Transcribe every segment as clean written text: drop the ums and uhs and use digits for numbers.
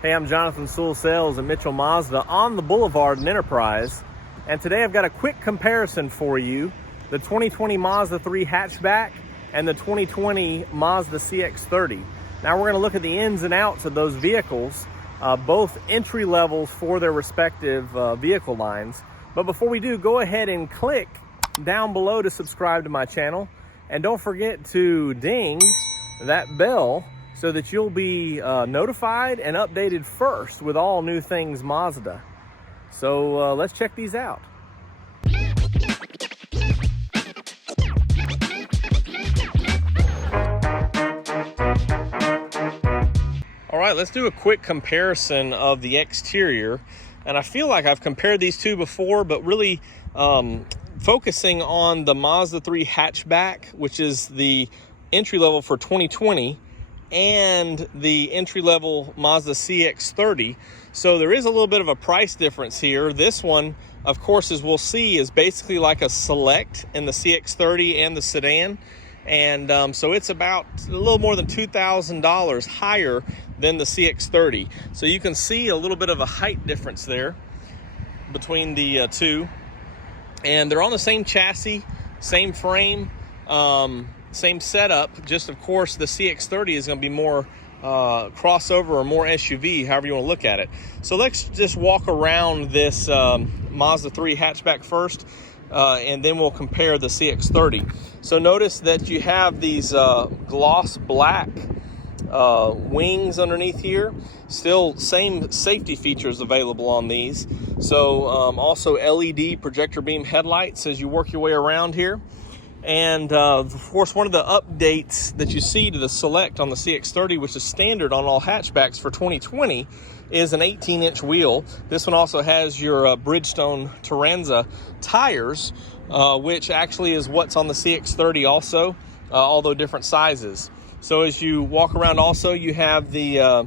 Hey, I'm Jonathan Sewell Sales at Mitchell Mazda on the Boulevard in Enterprise. And today I've got a quick comparison for you. The 2020 Mazda3 Hatchback and the 2020 Mazda CX-30. Now we're gonna look at the ins and outs of those vehicles, both entry levels for their respective vehicle lines. But before we do, go ahead and click down below to subscribe to my channel. And don't forget to ding that bell so that you'll be notified and updated first with all new things Mazda. So let's check these out. All right, let's do a quick comparison of the exterior. And I feel like I've compared these two before, but really focusing on the Mazda3 Hatchback, which is the entry level for 2020, and the entry-level Mazda CX-30. So there is a little bit of a price difference here. This one, of course, as we'll see, is basically like a Select in the CX-30 and the sedan. And so it's about a little more than $2,000 higher than the CX-30. So you can see a little bit of a height difference there between the two. And they're on the same chassis, same frame, same setup, just of course the CX-30 is going to be more crossover or more SUV, however you want to look at it. So let's just walk around this Mazda3 Hatchback first, and then we'll compare the CX-30. So notice that you have these gloss black wings underneath here. Still same safety features available on these. So also LED projector beam headlights as you work your way around here. And of course, one of the updates that you see to the Select on the CX-30, which is standard on all hatchbacks for 2020, is an 18-inch wheel. This one also has your Bridgestone Turanza tires, which actually is what's on the CX-30 also, although different sizes. So as you walk around also, you have the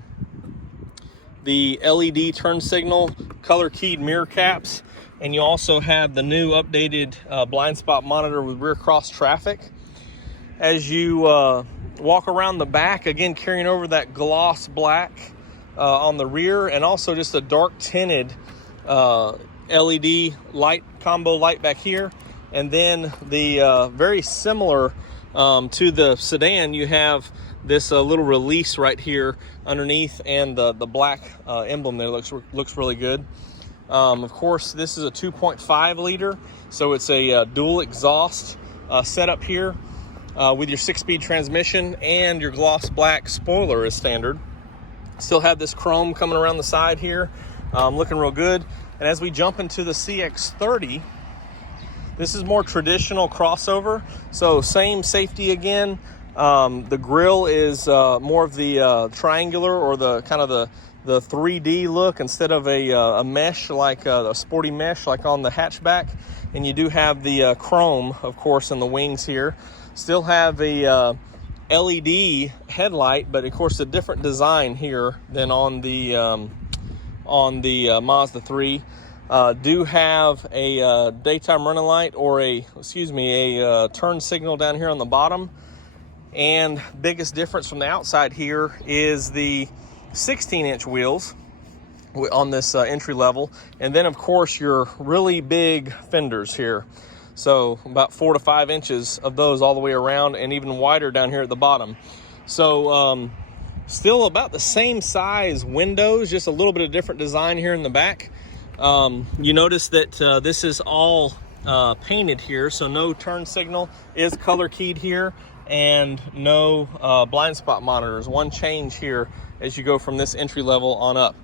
LED turn signal, color-keyed mirror caps, and you also have the new updated blind spot monitor with rear cross traffic. As you walk around the back, again carrying over that gloss black on the rear, and also just a dark tinted LED light combo light back here. And then the very similar to the sedan, you have this little release right here underneath, and the black emblem there looks really good. Of course, this is a 2.5 liter, so it's a dual exhaust setup here with your 6-speed transmission, and your gloss black spoiler is standard. Still have this chrome coming around the side here, looking real good. And as we jump into the CX-30, this is more traditional crossover, so same safety again. The grille is more of the triangular, or the kind of the 3D look, instead of a mesh, like a sporty mesh like on the hatchback. And you do have the chrome, of course, in the wings here. Still have a LED headlight, but of course a different design here than on the Mazda 3. Do have a daytime running light, or a turn signal down here on the bottom. And biggest difference from the outside here is the 16-inch wheels on this entry level, and then of course your really big fenders here, so about 4 to 5 inches of those all the way around, and even wider down here at the bottom. So still about the same size windows, just a little bit of different design here in the back. You notice that this is all painted here, so no turn signal is color keyed here, and no blind spot monitors. One change here as you go from this entry level on up.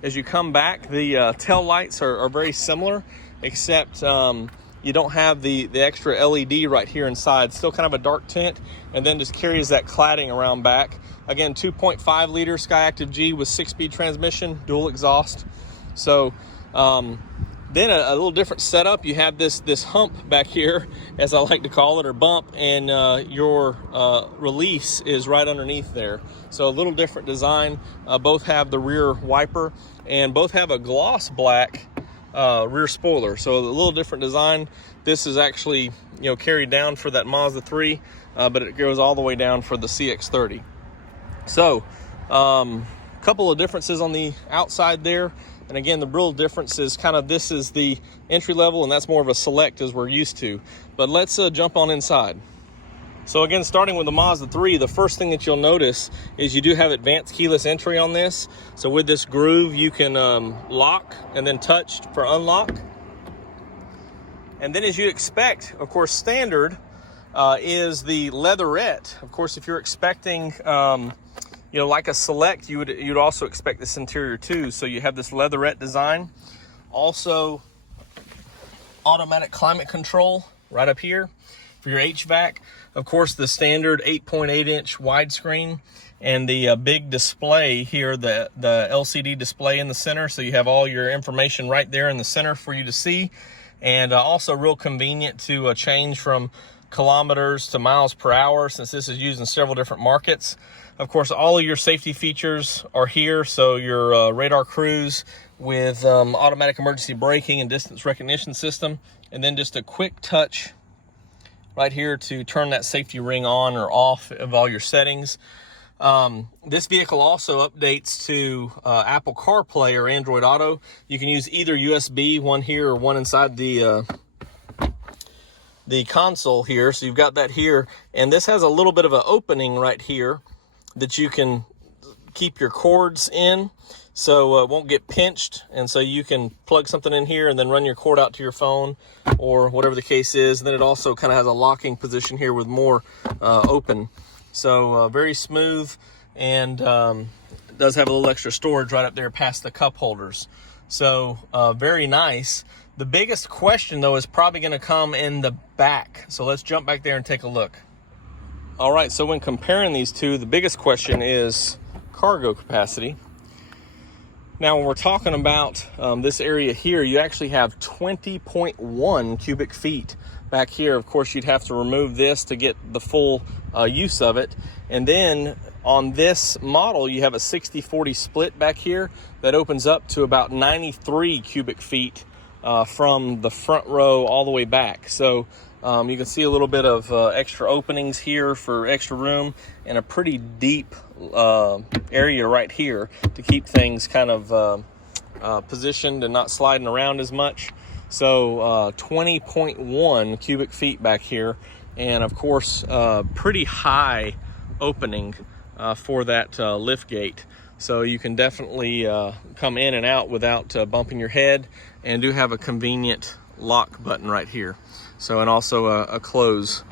As you come back, the tail lights are very similar, except you don't have the extra LED right here inside. Still kind of a dark tint, and then just carries that cladding around back. Again, 2.5 liter Skyactiv G with 6-speed transmission, dual exhaust. So then a little different setup. You have this hump back here, as I like to call it, or bump, and your release is right underneath there. So a little different design. Both have the rear wiper, and both have a gloss black rear spoiler. So a little different design. This is actually carried down for that Mazda 3, but it goes all the way down for the CX-30. So couple of differences on the outside there. And again, the real difference is kind of, this is the entry level and that's more of a select as we're used to. But let's jump on inside. So again, starting with the Mazda 3, the first thing that you'll notice is you do have advanced keyless entry on this. So with this groove, you can lock and then touch for unlock. And then as you expect, of course, standard is the leatherette. Of course, if you're expecting, you know, like a select, you'd also expect this interior too. So you have this leatherette design. Also, automatic climate control right up here for your HVAC. Of course, the standard 8.8-inch widescreen and the big display here, the LCD display in the center. So you have all your information right there in the center for you to see. And also real convenient to change from kilometers to miles per hour, since this is used in several different markets. Of course, all of your safety features are here. So your radar cruise with automatic emergency braking and distance recognition system. And then just a quick touch right here to turn that safety ring on or off of all your settings. This vehicle also updates to Apple CarPlay or Android Auto. You can use either USB, one here or one inside the console here. So you've got that here, and this has a little bit of an opening right here that you can keep your cords in, so it won't get pinched. And so you can plug something in here and then run your cord out to your phone or whatever the case is. And then it also kind of has a locking position here with more open. So very smooth, and it does have a little extra storage right up there past the cup holders. So very nice. The biggest question though is probably going to come in the back. So let's jump back there and take a look. All right, so when comparing these two, the biggest question is cargo capacity. Now, when we're talking about this area here, you actually have 20.1 cubic feet back here. Of course, you'd have to remove this to get the full use of it. And then on this model, you have a 60-40 split back here that opens up to about 93 cubic feet from the front row all the way back. So you can see a little bit of extra openings here for extra room, and a pretty deep area right here to keep things kind of positioned and not sliding around as much. So 20.1 cubic feet back here, and of course pretty high opening for that lift gate. So you can definitely come in and out without bumping your head, and do have a convenient lock button right here. So, and also a close.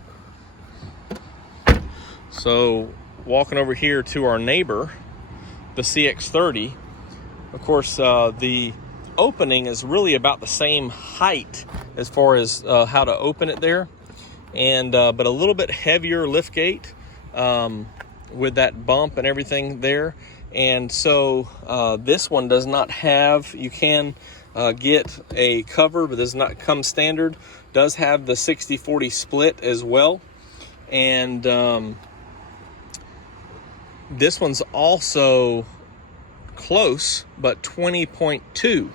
So walking over here to our neighbor, the CX-30, of course the opening is really about the same height as far as how to open it there, and but a little bit heavier lift gate with that bump and everything there. And so this one does not have, you can get a cover, but does not come standard. Does have the 60-40 split as well. And this one's also close, but 20.2.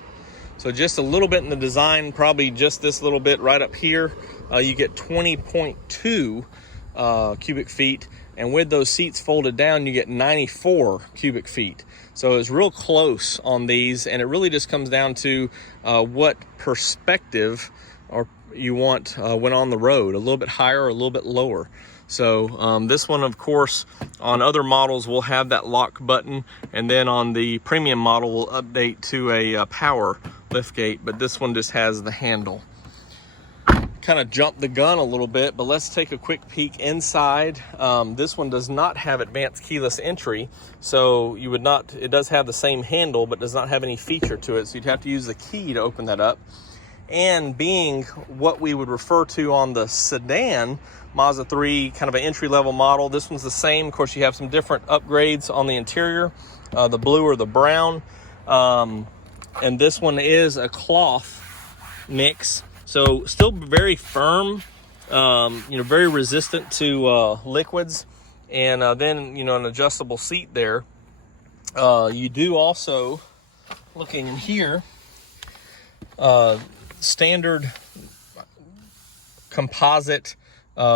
So just a little bit in the design, probably just this little bit right up here. You get 20.2 cubic feet. And with those seats folded down, you get 94 cubic feet. So it's real close on these, and it really just comes down to what perspective or you want when on the road, a little bit higher or a little bit lower. So this one, of course, on other models will have that lock button, and then on the premium model will update to a power lift gate, but this one just has the handle. Kind of jumped the gun a little bit, but let's take a quick peek inside. This one does not have advanced keyless entry, so you would not, it does have the same handle, but does not have any feature to it, so you'd have to use the key to open that up. And being what we would refer to on the sedan Mazda 3, kind of an entry-level model, this one's the same. Of course, you have some different upgrades on the interior, the blue or the brown, and this one is a cloth mix. So still very firm, very resistant to liquids, and then an adjustable seat there. You do also, looking in here, standard composite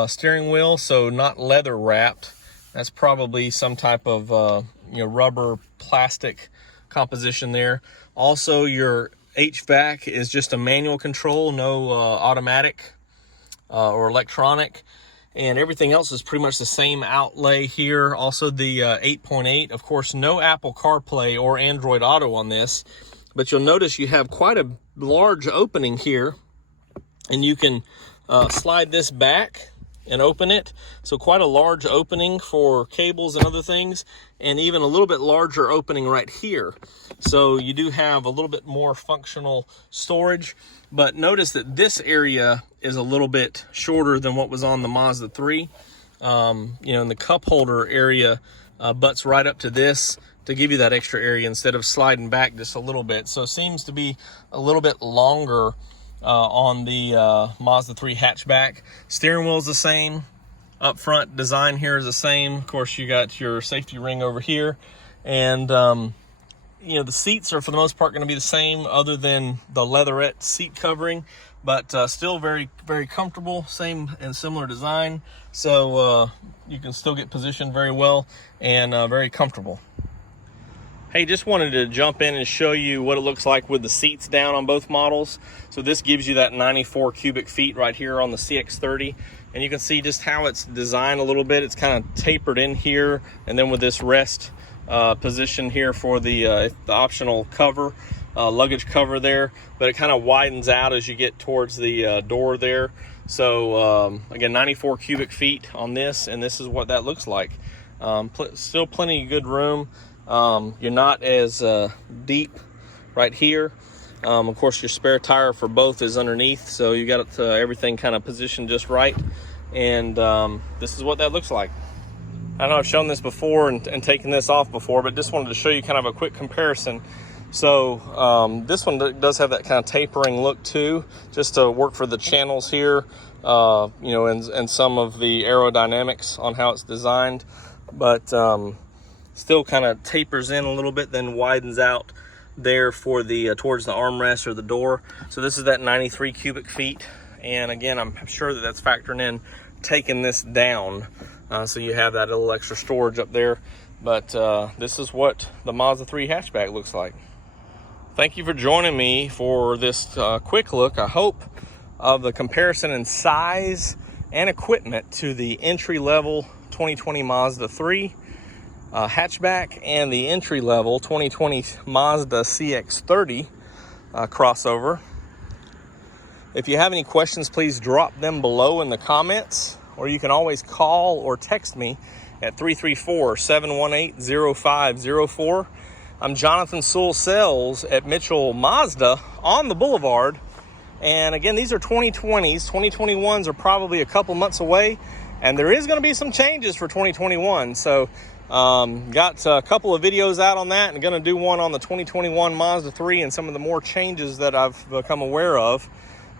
steering wheel, so not leather wrapped. That's probably some type of rubber plastic composition there. Also, your HVAC is just a manual control, no automatic or electronic, and everything else is pretty much the same outlay here. Also the 8.8, of course, no Apple CarPlay or Android Auto on this, but you'll notice you have quite a large opening here, and you can slide this back and open it. So quite a large opening for cables and other things, and even a little bit larger opening right here. So you do have a little bit more functional storage, but notice that this area is a little bit shorter than what was on the Mazda 3. And the cup holder area butts right up to this to give you that extra area instead of sliding back just a little bit. So it seems to be a little bit longer on the Mazda 3 Hatchback. Steering wheel is the same. Up front design here is the same. Of course, you got your safety ring over here. And, the seats are for the most part going to be the same other than the leatherette seat covering, but still very, very comfortable. Same and similar design. So you can still get positioned very well and very comfortable. Hey, just wanted to jump in and show you what it looks like with the seats down on both models. So this gives you that 94 cubic feet right here on the CX-30. And you can see just how it's designed a little bit. It's kind of tapered in here, and then with this rest position here for the optional cover, luggage cover there. But it kind of widens out as you get towards the door there. So again, 94 cubic feet on this, and this is what that looks like. Still plenty of good room. You're not as deep right here. Of course, your spare tire for both is underneath, so you got everything kind of positioned just right. And this is what that looks like. I know I've shown this before and taken this off before, but just wanted to show you kind of a quick comparison. So this one does have that kind of tapering look too, just to work for the channels here, and some of the aerodynamics on how it's designed. But still kind of tapers in a little bit, then widens out there for the towards the armrest or the door. So this is that 93 cubic feet, and again, I'm sure that that's factoring in taking this down, so you have that little extra storage up there. But this is what the Mazda 3 Hatchback looks like. Thank you for joining me for this quick look, I hope, of the comparison in size and equipment to the entry-level 2020 Mazda 3 hatchback and the entry-level 2020 Mazda CX-30 crossover. If you have any questions, please drop them below in the comments, or you can always call or text me at 334-718-0504. I'm Jonathan Sewell Sales at Mitchell Mazda on the Boulevard. And again, these are 2020s. 2021s are probably a couple months away, and there is going to be some changes for 2021. So got a couple of videos out on that, and going to do one on the 2021 Mazda 3 and some of the more changes that I've become aware of.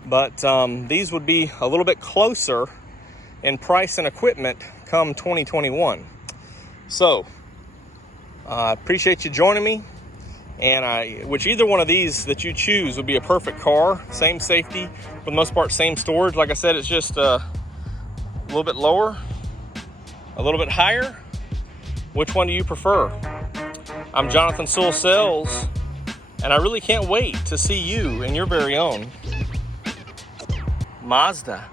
But these would be a little bit closer in price and equipment come 2021. So I appreciate you joining me, and which either one of these that you choose would be a perfect car. Same safety, for the most part, same storage. Like I said, it's just a little bit lower, a little bit higher. Which one do you prefer? I'm Jonathan Sewell Sales, and I really can't wait to see you in your very own Mazda.